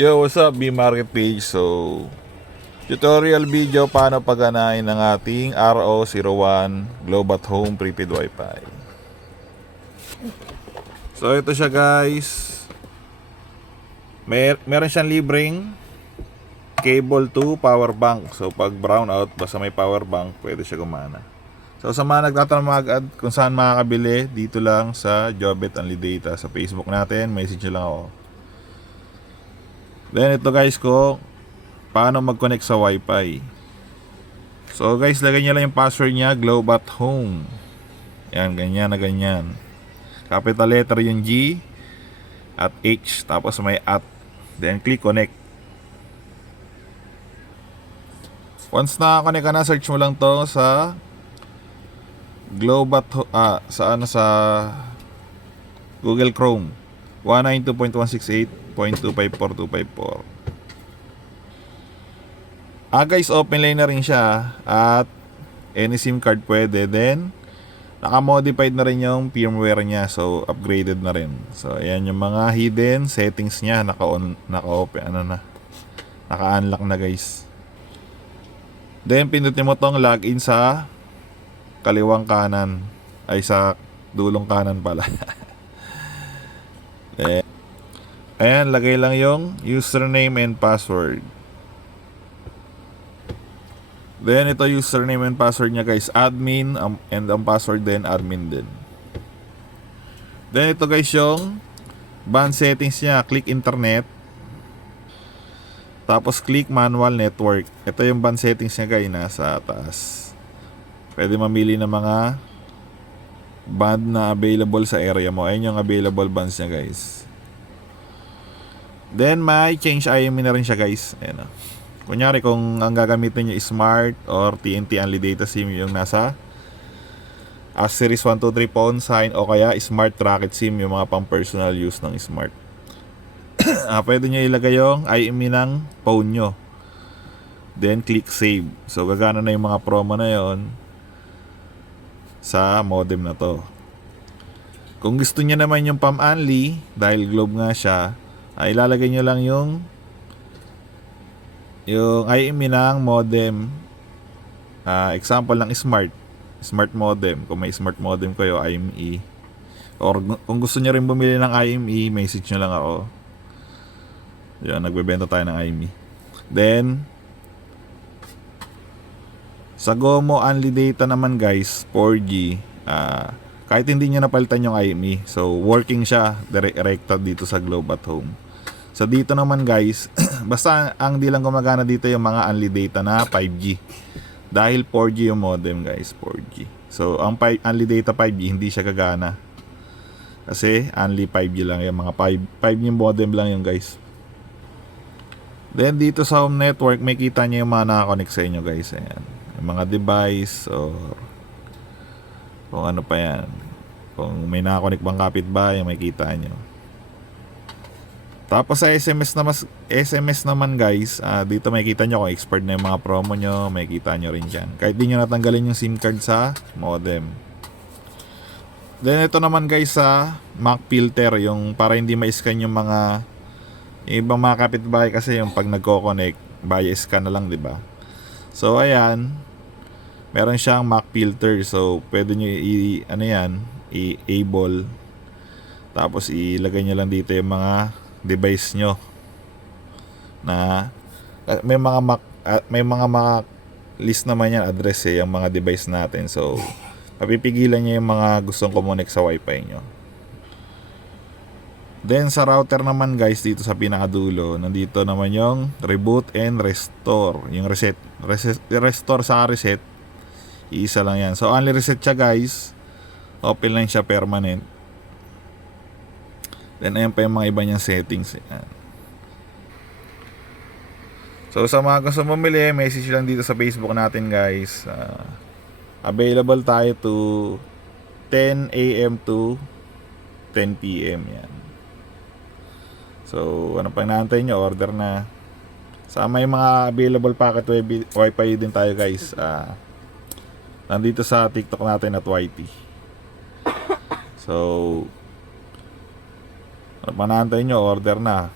Yo, what's up, B-Market page? So, tutorial video paano pagganahin ng ating RO01 Globe at Home Prepaid Wi-Fi. So, ito siya guys. Meron siyang libreng cable to power bank. So, pag brown out, basta may power bank, pwede siya gumana. So, sa mga nagtatanong kung saan makakabili, dito lang sa Jobet Only Data. Sa Facebook natin, message nyo lang ako. Then ito guys ko, paano mag-connect sa Wi-Fi. So guys, lagay nyo lang yung password nya, Globe at Home. Yan, ganyan na ganyan. Capital letter yung G at H, tapos may at. Then click connect. Once na-connect ka na, search mo lang to sa Globe at sa Google Chrome 192.168.254.254. Guys, open line na rin siya at any SIM card pwede. Then naka-modified na rin yung firmware niya, so upgraded na rin. So ayan yung mga hidden settings niya, naka-open naka-unlock na guys. Then pindutin mo tong login sa kaliwang kanan, ay sa dulong kanan pala. Ayan, lagay lang yung username and password. Then ito username and password niya guys, admin, and ang password din admin din. Then ito guys yung band settings niya, click internet. Tapos click manual network. Ito yung band settings niya guys, nasa taas. Pwede mamili ng mga band na available sa area mo. Ayun yung available bands niya guys. Then may change IMEI na rin siya guys. Ayan o. Kunyari kung ang gagamitin nyo is Smart or TNT Only Data SIM, yung nasa Series 123 phone sign, o kaya Smart Rocket SIM, yung mga pang personal use ng Smart. Pwede nyo ilagay yung IMEI ng phone nyo. Then click save. So gagana na yung mga promo na yon sa modem na to. Kung gusto niya naman yung PAM only, dahil Globe nga siya, ay ilalagay nyo lang yung IMEI ng modem. Example ng smart modem. Kung may smart modem kayo, IMEI. Or kung gusto nyo rin bumili ng IMEI, message nyo lang ako. Yan, nagbebenta tayo ng IMEI. Then sa GOMO Only Data naman guys, 4G, kahit hindi nyo napalitan yung IMEI, so working siya directed dito sa Globe at Home. So dito naman guys, basta ang di lang gumagana dito yung mga Only Data na 5G. Dahil 4G yung modem guys, 4G. So ang Only Data 5G hindi siya gagana. Kasi only 5G lang yung mga 5G modem lang yung guys. Then dito sa home network, may kita nyo yung mga nakakonect sa inyo guys. Ayan. Yung mga device or kung ano pa yan. Kung may nakakonect bang kapitbahay, may kita nyo. Tapos sa SMS naman guys, dito may kita nyo kung expert na yung mga promo nyo, may kita nyo rin dyan. Kahit di nyo natanggalin yung SIM card sa modem. Then ito naman guys sa MAC filter, yung para hindi ma-scan yung mga ibang mga kapitbahay, kasi yung pag nagko-connect, via scan na lang, di ba? So ayan, meron siyang MAC filter, so pwede nyo i-able. Tapos ilagay nyo lang dito yung mga device nyo na may mga MAC list naman yan, address yung mga device natin. So papipigilan nyo yung mga gustong connect sa wifi nyo. Then sa router naman guys, dito sa pinakadulo, nandito naman yung reboot and restore. Yung restore sa reset, iisa lang yan. So only reset siya guys, open lang siya permanent. Then ayan pa yung mga iba niyang settings. Ayan. So sa mga gusto bumili, message lang dito sa Facebook natin guys. Available tayo to 10 AM to 10 PM yan. So ano pang inaantay nyo, order na. Sa may mga available packet wifi din tayo guys. Nandito sa TikTok natin at YT. So, panaantay nyo, order na.